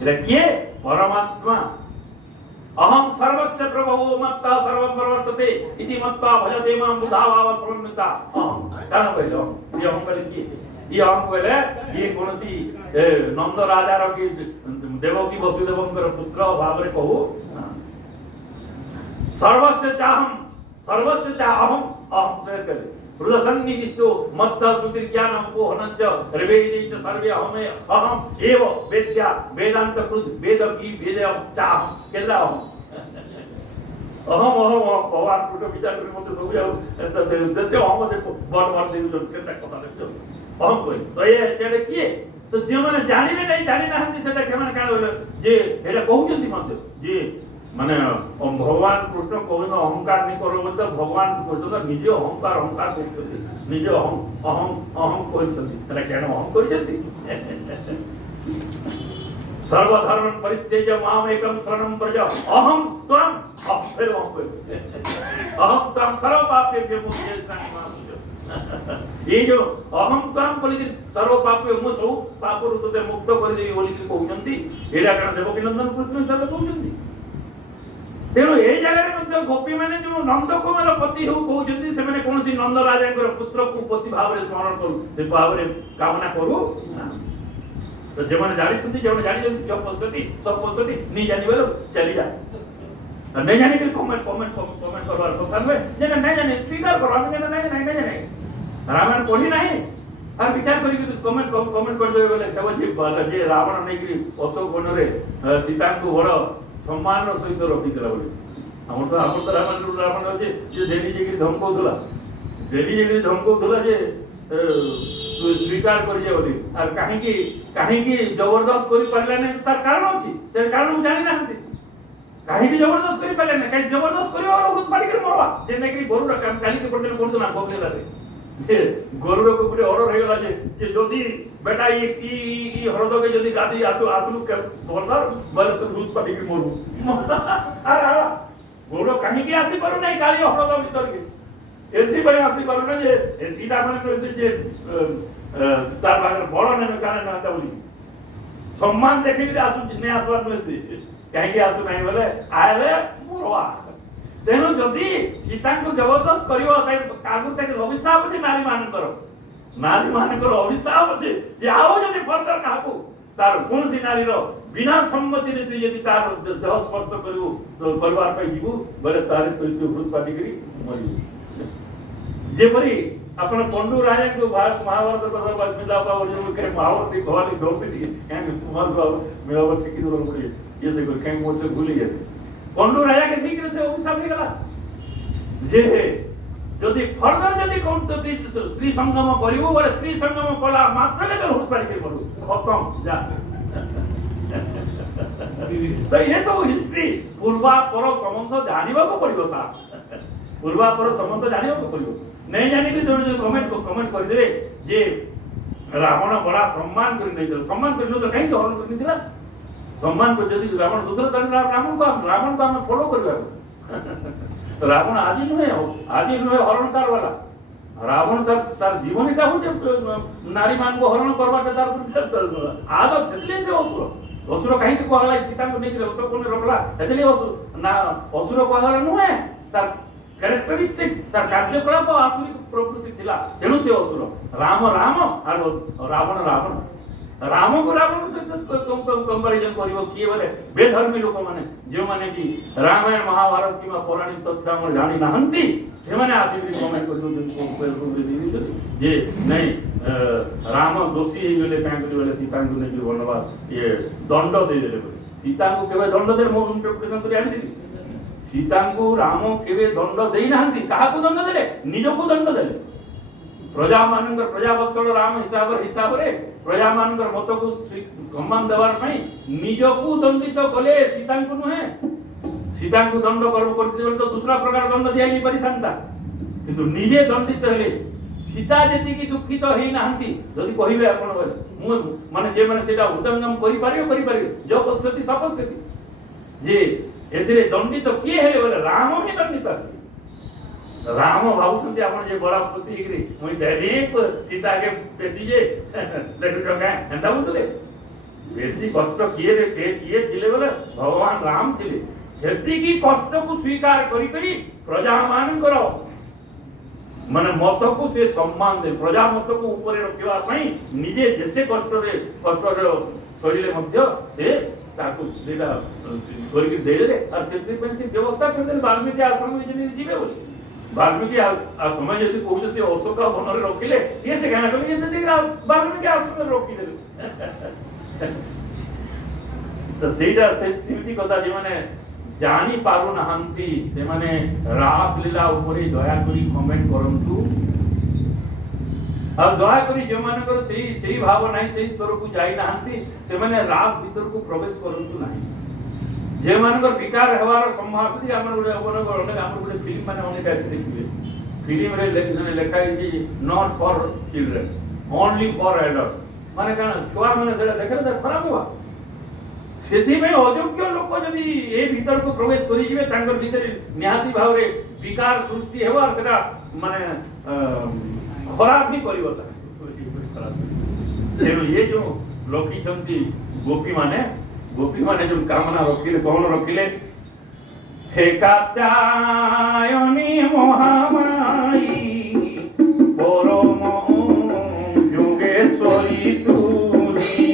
এটা কিଏ परमात्मा अहम सर्वस्य प्रभवो मत्ता सर्वं प्रवर्तते इति मत्वा भजते मां बुधा भाव समन्विता अहम कान कहलो ये अहम कहले किए ये अहम कहले ये कोनसी नंद राजा रो की देवकी वसुदेवंकर पुत्र भाव रे कहू सर्वस्य चाहम अहम कहले हृदसन्निधिष्ठो मत्तः सुतिर्ज्ञानं कोहनञ्च ऋवेदैश्च सर्वे अहम एव वेद्या वेदांत कृत वेदकी वेदम चाहम केला अहम भगवान कुटो विचार करी मते सब जाऊ देते अहम देखो बर बर देउ जो केता कथा देखो अहम कोइ तो ये जेडे किए तो जे माने जानिबे नै जानि ना हंती सेटा केमन काण जे एटा कहउचंती मते जे माने भगवान कृष्ण कहन अहंकार नहीं करो बोलते भगवान कृष्ण निजे अहंकार करते निजे अहम कहते अहम करते सर्वधर्म परित्यज्य माम एकम शरणं व्रज अहम त्वं फिर अहम त्वं सर्व पापेभ्यो मुच्यते ये जो अहम त्वं बोली सर्व पापेभ्यो मुचो पापरु तते मुक्त कर देबी बोली कहउचंती एरा कारण देवकी नंदन कृष्ण सब कहउचंती तेणु ए जगह गोपी मैंने जो नंद कुमार पति हो कहते से कौन नंद राजा पुत्र को पति भाव में स्मरण करू से भाव में कामना करू तो जो मैंने जानी जो जानी सब पद्धति नहीं जानी बोलो चली जा नहीं जानी कि कमेंट करवार कथा नुहे जे नहीं जानी स्वीकार करो हम नहीं जानी रामायण पढ़ी नहीं और विचार करी कमेंट कर देबे बोले सब जे रावण नहीं कि अशोक वन रे सीता को बड़ सम्मान सहित रखीला बोली हम तो रावण अच्छे डेली जाकि धमकाउला जे स्वीकार करिए बोली और कहीं जबरदस्त कर पारे नहीं तार कारण अच्छी कारण जानी ना कहीं जबरदस्त कर पारे ना कहीं जबरदस्त कर पाड़ी मरवा जे नहीं गोरुड़ काली के पड़े पड़तो ना बगला गोरुड़ को पूरे ऑर्डर हो गला जे जदी बेटा ये की हरद के जदी गादी आसलू के बोलर बोले तो दूध पाटी के मरु गोरुड़ कहीं के आसी पारो नहीं काली हरद भीतर के एथि पर आसी पारो ना जे सीता माने तो जे तार बागर बड़ ने काने ना बोली सम्मान देखि के आसु ने आसवा नसे कहीं के आसु नहीं बोले आले मरवा तेणु जदि सीता को जबरदस्त करियो कागु तक अभिशाप अछि नारी मानकर अभिशाप अछि जे आओ जदि फर्दर काहू तार कोन सी नारी रो बिना सम्मति रे यदि तार देह स्पर्श करियो तो परिवार पे जीवु बोले तार तो भूत पाटी करी मरि जेपरी अपन पंडु राजा को भारत महाभारत करबा बाद मिला बा और जो के महाभारत भवानी द्रौपदी के कुमार बाबू मेरा बच्चे की दोनों को ये देखो कहीं मोटे भूल गए पंडु राजा के ठीक से अभिशाप नहीं गला जे जदि फर्दर जदि कोन जदि स्त्री संगम करिवो बोले स्त्री संगम कला मात्र के भूत पाटी के मरु खत्म जा तो ये सब हिस्ट्री पूर्वा पर संबंध जानिबा को पड़िबो सा पूर्वा पर संबंध जानिबा को पड़िबो नहीं जानि कि जो कमेंट कर देबे जे रावण बड़ा सम्मान कर नहीं सम्मान कर तो कहीं हरण कर नहीं सम्मान को यदि रावण दूसरा तन रावण को हम फॉलो करबा रावण आदि नुहे हरणकार वाला रावण तार जीवन का हो नारी मान को हरण करबा के तार आदत सेतले से असुर कहीं को कहला सीता को नहीं तो कोने रखला सेतले ना असुर कहला नुहे तार कैरेक्टरिस्टिक तार कार्यकलाप आसुरिक प्रकृति थिला तेणु से असुर राम और रावण राम को रावण से कंपैरिजन करिवो किए बोले बेधर्मी लोक माने जे माने कि रामायण महाभारत किमा पौराणिक तथ्य हम जानि नाहंती से माने आसी कमेंट कर जे नहीं राम दोषी हे गेले काहे बोले सीता को नहीं बनवा ये दंड दे देले सीता को केबे दंड दे मो इंटरप्रिटेशन करी आनी सीता को राम केबे दंड देई नाहंती काहा को दंड देले निज को दंड देले प्रजा मानकर प्रजावत्सल राम हिसाब रे प्रजा मानकर मत को सम्मान देवार पई निज को दंडित कले सीता को नुहे सीता को दंड करते तो दूसरा प्रकार दंड दिया नहीं पारि थांता किंतु निजे दंडित हेले सीता जेति की दुखित हेई नाहंती जदि कहिबे आपण मु माने जे माने सेटा उद्दंगम करि पारियो जो पद्धति सपद्धति जे एथिरे दंडित किए हेले बोले राम ही दंडित राम भावुଛନ୍ତି आपण जे बड़ा पुती एकरी मुई देली सीता के बेसी जे देखु का एंदा बुतले बेसी कष्ट किए थिले बोले भगवान राम थिले सेतिकी कष्ट को स्वीकार करी करी प्रजा मानकर माने मत को से सम्मान दे प्रजा मत को ऊपर रखिबा पई निजे जेते कष्ट करिले मध्य से ताकू सेटा करके देले और सेति पे से व्यवस्था करले वाल्मीकि आश्रम में जीवे बोले वाल्मीकि आ समय यदि कोइ से अशोक वन रे रखिले ये से कहना कले ये वाल्मीकि आश्रम में रखी दे तो सेटा सेति कथा जे माने जानी पारु नहांती से माने रास लीला ऊपर दया करी कमेंट करंतु और दया करी जो माने कर सही भाव नाही सही स्तर को जाई नहांती से माने रास भीतर को प्रवेश करंतु नाही जे माने कर विकार हेवार संभावना हमर गुडे हमर गुडे फिल्म माने ओने कैसे देखिबे फिल्म रे लेखाई जी not for children only for adult माने काना छुआ माने सेटा देखले त खराब हुआ सेति में अयोग्य लोक जदि ए भीतर को प्रवेश करि जिवे तांकर भीतर निहाती भाव रे विकार सृष्टि हेबा सेटा माने खराब भी करिवो ता तेनु ये जो लोकी छंती गोपी माने जो कामना रखिले कोन रखिले हे कात्यायनी महामाई परम योगेश्वरी तुनी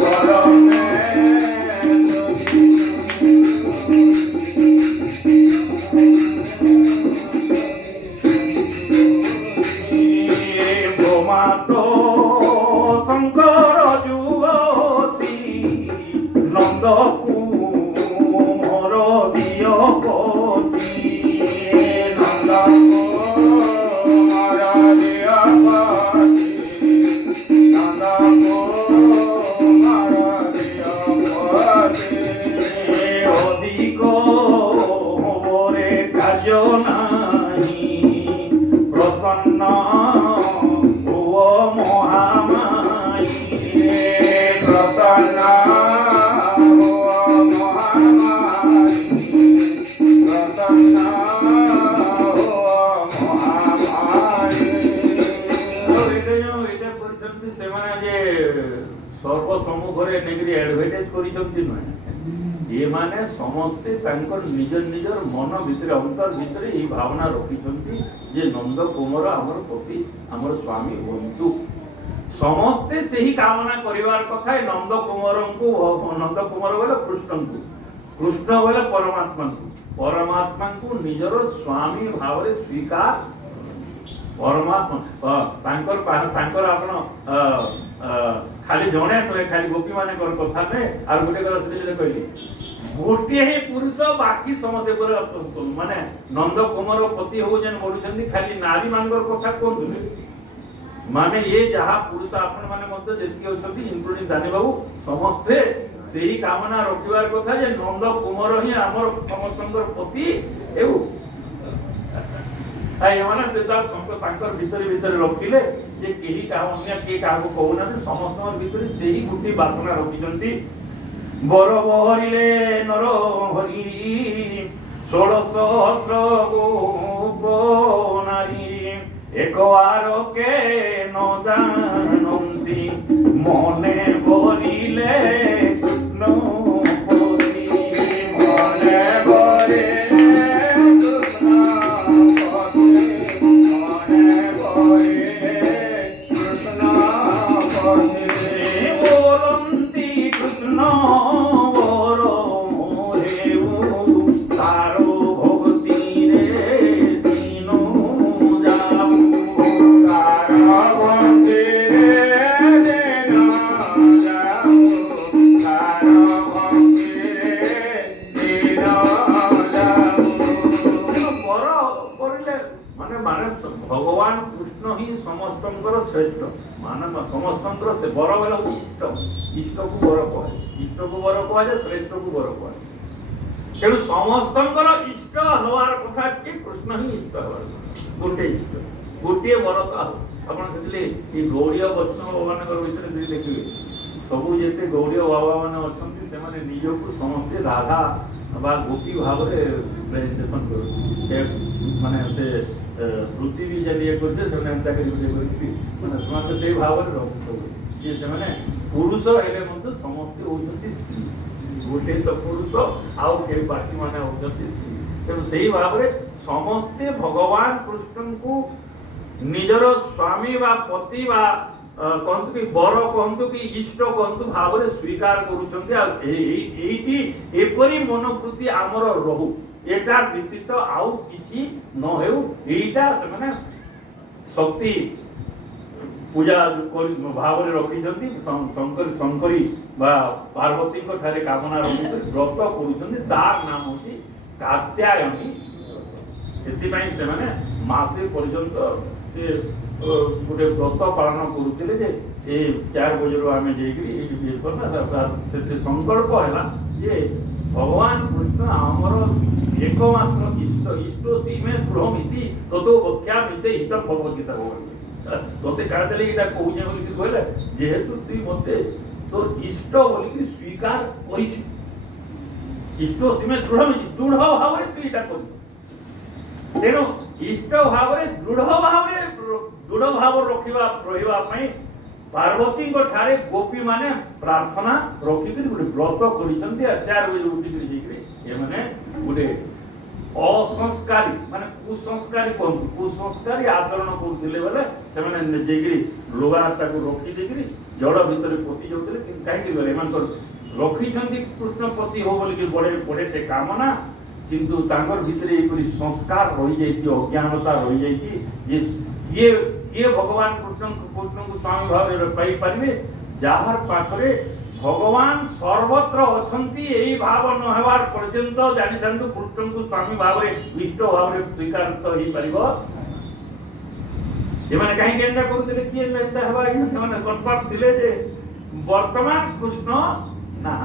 परम सर्वसम्मुखरे नेगरी एडवर्टाइज करिसंती न ये माने समस्ते तांकर निजर मन भितर अंतर भितर ई भावना रखिसंती जे नंद कुमार हमर पति हमर स्वामी होंतु समस्ते सही कामना करिवार कथा नंद कुमार बोले कृष्ण बोले परमात्मा को निजर स्वामी भाव रे स्वीकार परमात्मा तांकर आपण खाली जणे तो खाली गोपी माने कर कथा ने आर गुटे कर से कहली गोटे ही पुरुष बाकी समते पर माने नंद कुमार पति हो जन बोलछन्ती खाली नारी मानकर कथा कोन माने ये जहा पुरुष आपण माने मते जेति होछन्ती इंक्लूडिंग दानी बाबू समस्ते सेही कामना रखिबार कथा जे नंद कुमार ही हमर समस्तंकर पति एउ आय माने तेजा संक तांकर भीतर रखिले जे केही कामन्या के काको कहूना समस्त भीतर सेही गुटी बासना रखिजंती बर बहरिले नर हरि 16 नारी एक बार के न जानंती मने बरिले कृष्ण मने बरिले भगवान कृष्ण ही समस्तंकर श्रेष्ठ मानव समस्तंकर से बर बेला इष्ट को बर कहे श्रेष्ठ को बर कहे तेणु समस्तंकर इष्ट हवार कथा कि कृष्ण ही इष्ट हवार गोटे बर आपण सेतिले ई गौड़ीय वैष्णव मानकर विषय देखिबे सबु जेते गौड़ीय बाबा माने अछंती से माने निजो को समस्त राधा बा गोपी भाव रे प्रेजेंटेशन करू माने से वृत्ति भी जब ये करते समय हम ताके जो करती माने समाज से भाव रे रखते ये से माने पुरुष हेले मते समस्त होउछंती स्त्री गोटे तो पुरुष आउ के बाकी माने होउछंती स्त्री तेणु सेही भाबरे समस्ते भगवान कृष्ण को निजर स्वामी वा पति वा कहतु कि बर कहतु कि इष्ट कहतु भाव स्वीकार करुँच एपरी मनोवृत्ति आमर रहू एटा व्यतीत आउ किछि न हेउ एटा माने शक्ति पूजा भाव रखी शंकर शंकरी बा पार्वती ठारे कामना रखी व्रत करुँच तार नाम होची कात्यायनी से माने मासे पर्यंत से गोटे व्रत पालन करुले जे 4 बजे आम संकल्प है जे भगवान कृष्ण आमर एकमात्र इष्ट इष्ट सीमे दृढ़ तदो वक्ष्यामिते हितम भगवद्गीता तोते कहते कहूचे कहले जेहेतु तुई मते तो इष्ट बोलिकी स्वीकार कर इष्ट सीमे दृढ़ भाव तुईटा कर तेणु इष्ट भाव दृढ़ भाव रखा पार्वती ठारे गोपी माने प्रार्थना रखिक गोटे व्रत कर 4 बजे उठिक गोटे असंस्कारी माने कुसंस्कारी कुसंस्कारी आचरण करते बेले से लुगा रखी जल भितर पोती जाते कहीं रखी कृष्णपति हो बोल बड़े बड़े कामना किंतु तांगर भितर एपरी संस्कार रही जाइए अज्ञानता रही जाइए ये भगवान कृष्ण को स्वामी भाव पाई पारे जार पाखरे भगवान सर्वत्र अछंती एही भाव न हेबार पर्यंत जानि थांतु कृष्ण को स्वामी भाव इष्ट भाव स्वीकार तो ही परिबो एमाने काहे केनता करथले किए मेंता हेबा एमाने कन्फर्म दिले जे वर्तमान कृष्ण ना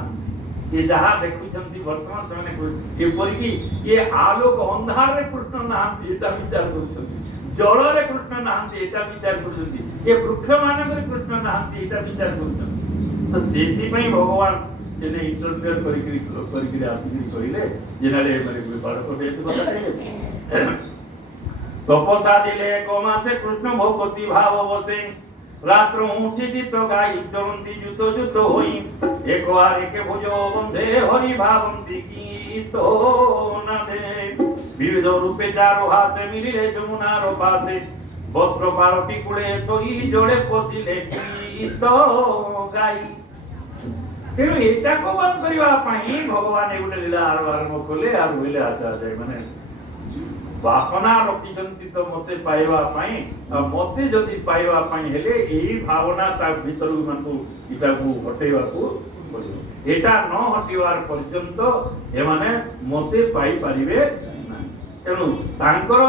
ये जहाँ देखुचंती वर्तमान से एपरी कि ये आलोक अंधार रे कृष्ण नाहंती एटा विचार करूछंती जल रे कृष्ण नाहंती एटा विचार करूछंती ये वृक्ष मानक रे कृष्ण नाहंती एटा विचार करूछंती तो सेति पई भगवान जेने इंटरफेयर करिकरी आसिकरी कहिले जेनाले माने बालक बेत बताए तपसा दिले कोमासे कृष्ण भगवती भाव बसे रात्र उचित गाई चरंती जुतो जुतो होई एक बार एक भुजो बंधे हरि भावंती गीतो नदे विविध रूपे चारो हाथ मिलिले जमुनार पासे वस्त्र पारती कुड़े तोई जोड़े पशिले गीतो गाई तेणु एटा को बंद करबा पई भगवान एगुटे लीला आरंभ कले आर होइले आचार जाय माने वासना रखिचंती तो मते पाइबा पई मते जदि पाइबा पई हेले एही भावना ता भीतर मानकु इटा को हटेबा को एटा न हटिवार पर्यंत ए माने मते पाई परिबे ना तेणु तांकर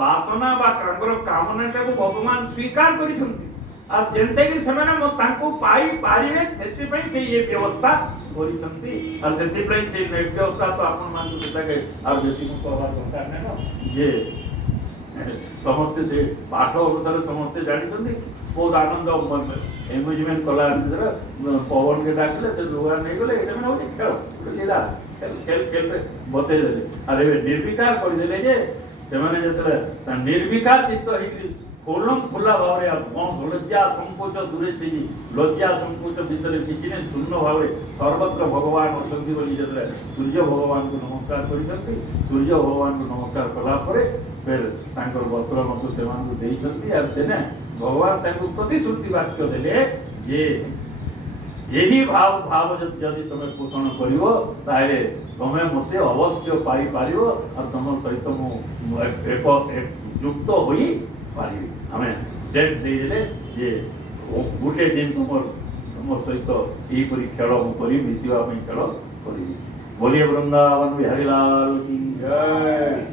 वासना बा तांकर कामनाटा को भगवान स्वीकार करिसंती आ जेंते कि सेमाने म तांको पाई पारिबे सेति पई के ये व्यवस्था करिसंती आ सेति पई से व्यवस्था तो आपन मान के आ बेसी को कहवा दरकार नै न ये समस्त से पाठ अनुसार समस्त जानिसंती बहुत आनंद एंगेजमेंट कला पवन के डाकले तो लोगा नहीं गले एटा माने होती खेल लीला खेल खेल बते देले अरे निर्विकार कर देले जे सेमाने जतले निर्विकार चित्त हिकरी कोलम खुला भावरे लज्जा संकोच दूरे थी लज्जा संकोच विषय किसी ने शून्य भाव सर्वत्र भगवान अछंती बोली जतले सूर्य भगवान को नमस्कार करिसंती सूर्य भगवान को नमस्कार कला परे फिर तांकर वस्त्र मत सेमान को देइसंती आर सेने भगवान तांको प्रतिश्रुति वाक्य देले जे यही भाव भाव जदि तुम पोषण करिवो तारे तुमे मते अवश्य पाई पारिवो और तुम सहित मु एक युक्त होई पारिबी हमें डेट देले जे गोटे दिन तुम सहित यही खेल करी मिशिवा खेल करी बोलिए वृंदावन बिहारी लाल की जय।